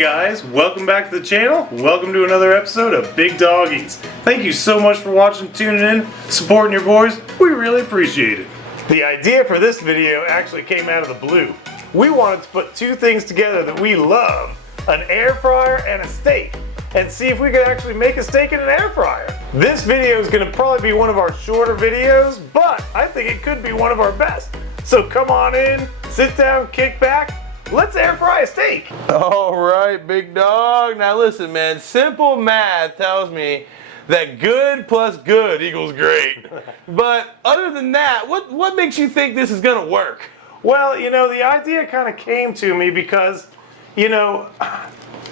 Hey guys, welcome back to the channel. Welcome to another episode of Big Dog Eats. Thank you so much for watching, tuning in, supporting your boys. We really appreciate it. The idea for this video actually came out of the blue. We wanted to put two things together that we love, an air fryer and a steak, and see if we could actually make a steak in an air fryer. This video is going to probably be one of our shorter videos, but I think it could be one of our best. So come on in, sit down, kick back. Let's air fry a steak. All right, big dog. Now listen, man, simple math tells me that good plus good equals great. But other than that, what makes you think this is gonna work? Well, you know, the idea kind of came to me because, you know,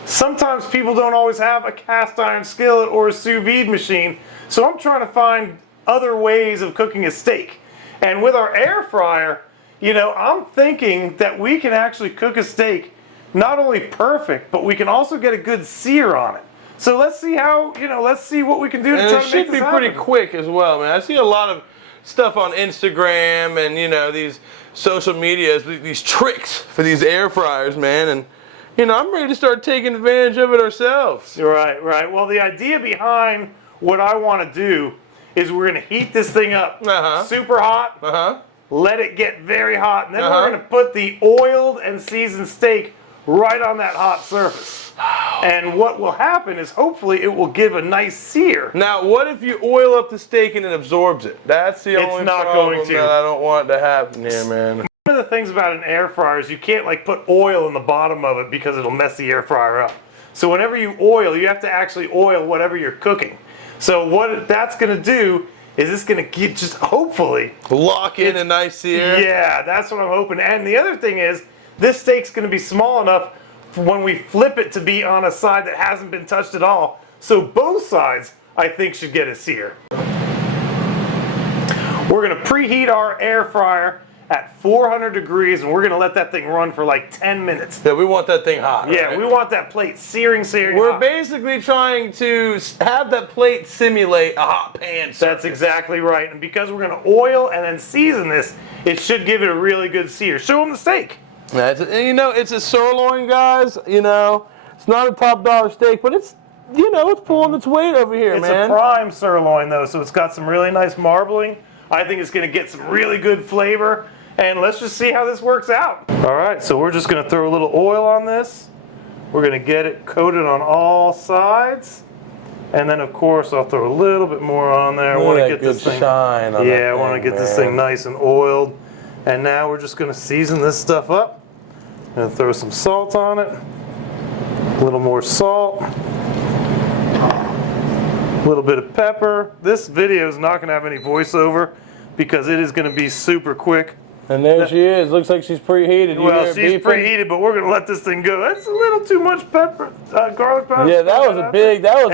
sometimes people don't always have a cast iron skillet or a sous vide machine. So I'm trying to find other ways of cooking a steak. And with our air fryer, you know, I'm thinking that we can actually cook a steak not only perfect, but we can also get a good sear on it. So let's see how, you know, let's see what we can do to try to make this happen. And it should be pretty quick as well, man. I see a lot of stuff on Instagram and, you know, these social medias, these tricks for these air fryers, man. And, you know, I'm ready to start taking advantage of it ourselves. Right, right. Well, the idea behind what I want to do is we're going to heat this thing up super hot. Let it get very hot, and then we're going to put the oiled and seasoned steak right on that hot surface. And what will happen is hopefully it will give a nice sear. Now, what if you oil up the steak and it absorbs it? That's the only problem that I don't want to happen here, man. One of the things about an air fryer is you can't like put oil in the bottom of it because it'll mess the air fryer up. So whenever you oil, you have to actually oil whatever you're cooking. So what that's going to do is this going to just hopefully lock in a nice sear? Yeah, that's what I'm hoping. And the other thing is, this steak's going to be small enough for when we flip it to be on a side that hasn't been touched at all. So both sides, I think, should get a sear. We're going to preheat our air fryer at 400 degrees, and we're going to let that thing run for like 10 minutes. Yeah, we want that thing hot. Yeah, right? We want that plate searing We're hot. basically trying to have that plate simulate a hot pan surface. That's exactly right. And because we're going to oil and then season this, it should give it a really good sear. Show them the steak. You know, it's a sirloin, guys. You know, it's not a top dollar steak, but it's, you know, it's pulling its weight over here, man. It's a prime sirloin, though, so it's got some really nice marbling. I think it's going to get some really good flavor. And let's just see how this works out. All right, so we're just going to throw a little oil on this. We're going to get it coated on all sides. And then, of course, I'll throw a little bit more on there. I want to get this thing shine on I want to get this thing nice and oiled. And now we're just going to season this stuff up. And throw some salt on it. A little more salt. A little bit of pepper. This video is not going to have any voiceover because it is going to be super quick. And there she is. Looks like she's preheated. Well, she's preheated, but we're gonna let this thing go. That's a little too much pepper, garlic powder. Yeah, that was a big old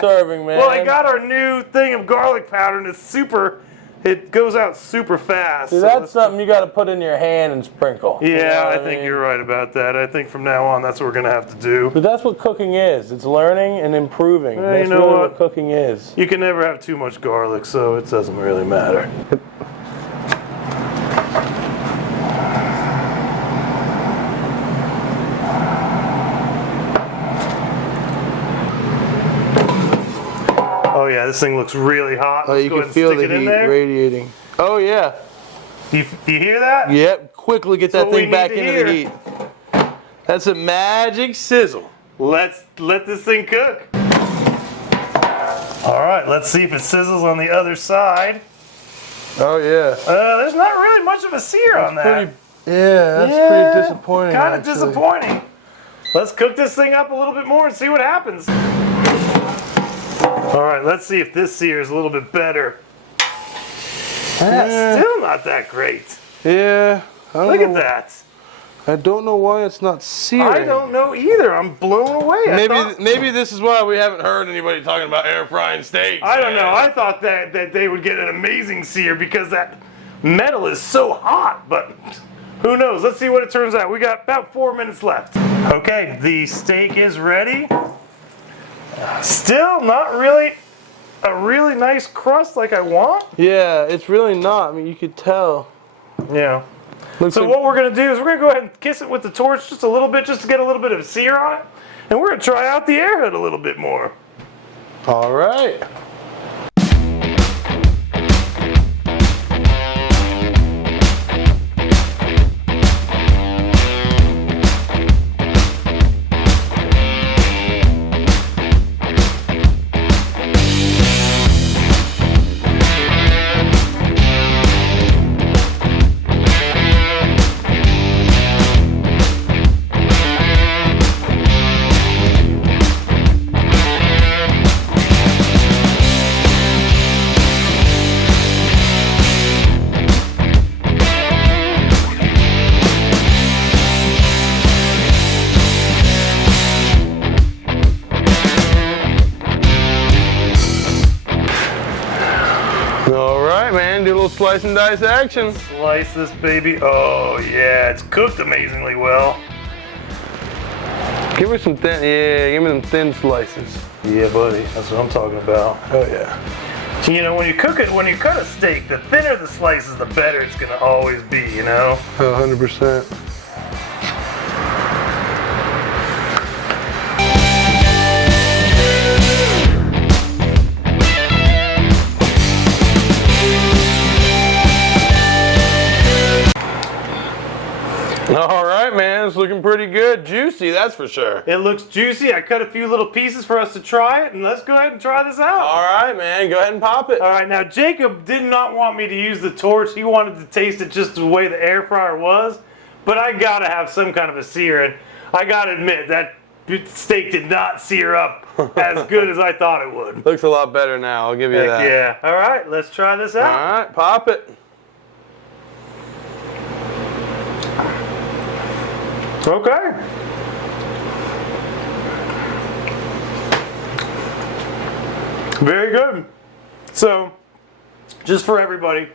serving, man. Well, I got our new thing of garlic powder, and it's super. It goes out super fast. See, that's something you got to put in your hand and sprinkle. Yeah, you know I think you're right about that. I think from now on, that's what we're gonna have to do. But that's what cooking is. It's learning and improving. Yeah, that's you know really what cooking is. You can never have too much garlic, so it doesn't really matter. Oh yeah, this thing looks really hot. Oh, you can feel the heat radiating. Oh yeah. Do you hear that? Yep. Quickly get that thing back into the heat. That's a magic sizzle. Let's let this thing cook. All right, let's see if it sizzles on the other side. Oh yeah. There's not really much of a sear on that. That's pretty disappointing. Kind of disappointing. Let's cook this thing up a little bit more and see what happens. All right, let's see if this sear is a little bit better. That's still not that great. Yeah. Look at that. I don't know why it's not searing. I don't know either. I'm blown away. Maybe this is why we haven't heard anybody talking about air frying steaks. I don't know. I thought that they would get an amazing sear because that metal is so hot, but who knows? Let's see what it turns out. We got about 4 minutes left. Okay, the steak is ready. Still not really a really nice crust like I want. Yeah, it's really not. I mean, you could tell. Yeah. So what we're gonna do is we're gonna go ahead and kiss it with the torch just a little bit, just to get a little bit of sear on it. And we're gonna try out the air hood a little bit more. All right. Man, do a little slice and dice action. Slice this baby. Oh yeah, it's cooked amazingly well. Give her some thin, yeah, give me them thin slices. Yeah, buddy, that's what I'm talking about. Oh yeah. So, you know, when you cut a steak, the thinner the slices, the better it's gonna always be, you know? 100%. All right, man, it's looking pretty good. Juicy, that's for sure. It looks juicy. I cut a few little pieces for us to try it, and let's go ahead and try this out. All right, man, go ahead and pop it. All right, now Jacob did not want me to use the torch. He wanted to taste it just the way the air fryer was, but I gotta have some kind of a sear, and I gotta admit, that steak did not sear up as good as I thought it would. Looks a lot better now, I'll give you that. Yeah. All right, let's try this out. All right, pop it. Okay. Very good. So, just for everybody,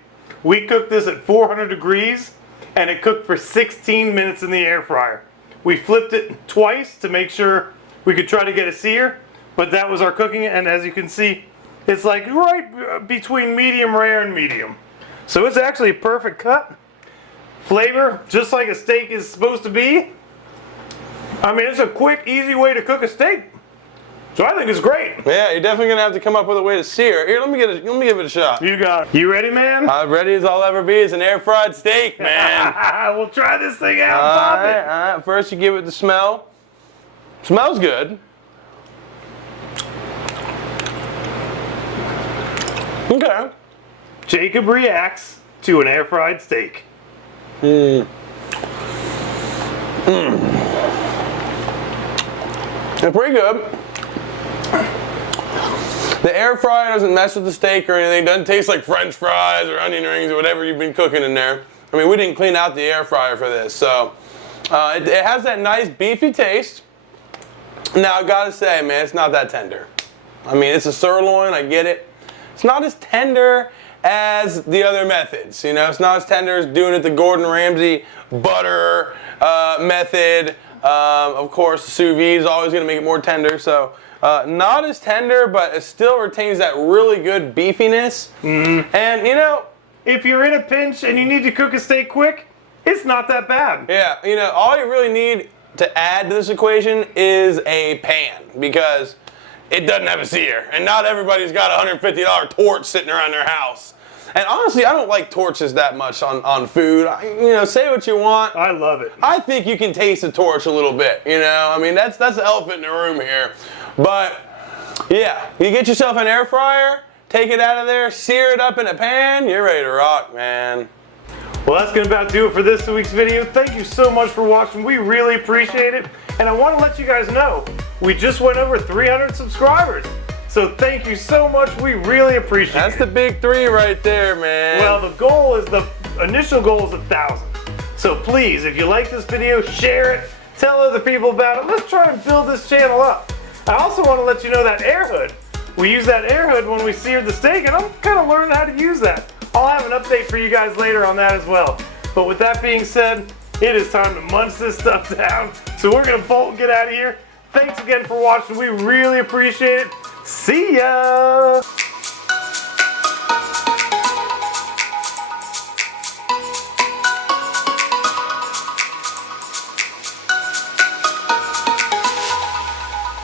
we cooked this at 400 degrees and it cooked for 16 minutes in the air fryer. We flipped it twice to make sure we could try to get a sear, but that was our cooking, and as you can see, it's like right between medium rare and medium. So it's actually a perfect cut. Flavor, just like a steak is supposed to be. I mean, it's a quick, easy way to cook a steak. So I think it's great. Yeah, you're definitely gonna have to come up with a way to sear. Here, let me give it a shot. You got it. You ready, man? Ready as I'll ever be. It's an air fried steak, man. We'll try this thing out. Pop it. All right. First, you give it the smell. Smells good. Okay. Jacob reacts to an air fried steak. They're pretty good. The air fryer doesn't mess with the steak or anything. It doesn't taste like French fries or onion rings or whatever you've been cooking in there. I mean, we didn't clean out the air fryer for this, so it has that nice beefy taste. Now, I gotta say, man, it's not that tender. I mean, it's a sirloin, I get it. It's not as tender as the other methods, you know? It's not as tender as doing it the Gordon Ramsay butter method. Of course, the sous vide is always gonna make it more tender, so not as tender, but it still retains that really good beefiness. Mm-hmm. And, you know, if you're in a pinch and you need to cook a steak quick, it's not that bad. Yeah, you know, all you really need to add to this equation is a pan, because it doesn't have a sear, and not everybody's got a $150 torch sitting around their house. And honestly, I don't like torches that much on food. You know, say what you want. I love it. I think you can taste a torch a little bit, you know? I mean, that's the elephant in the room here. But, yeah, you get yourself an air fryer, take it out of there, sear it up in a pan, you're ready to rock, man. Well, that's going to about do it for this week's video. Thank you so much for watching. We really appreciate it. And I want to let you guys know, we just went over 300 subscribers. So thank you so much. We really appreciate it. That's the big 3 right there, man. Well, the initial goal is 1,000. So please, if you like this video, share it, tell other people about it. Let's try and build this channel up. I also want to let you know that air hood. We use that air hood when we seared the steak, and I'm kind of learning how to use that. I'll have an update for you guys later on that as well. But with that being said, it is time to munch this stuff down. So we're going to bolt and get out of here. Thanks again for watching. We really appreciate it. See ya!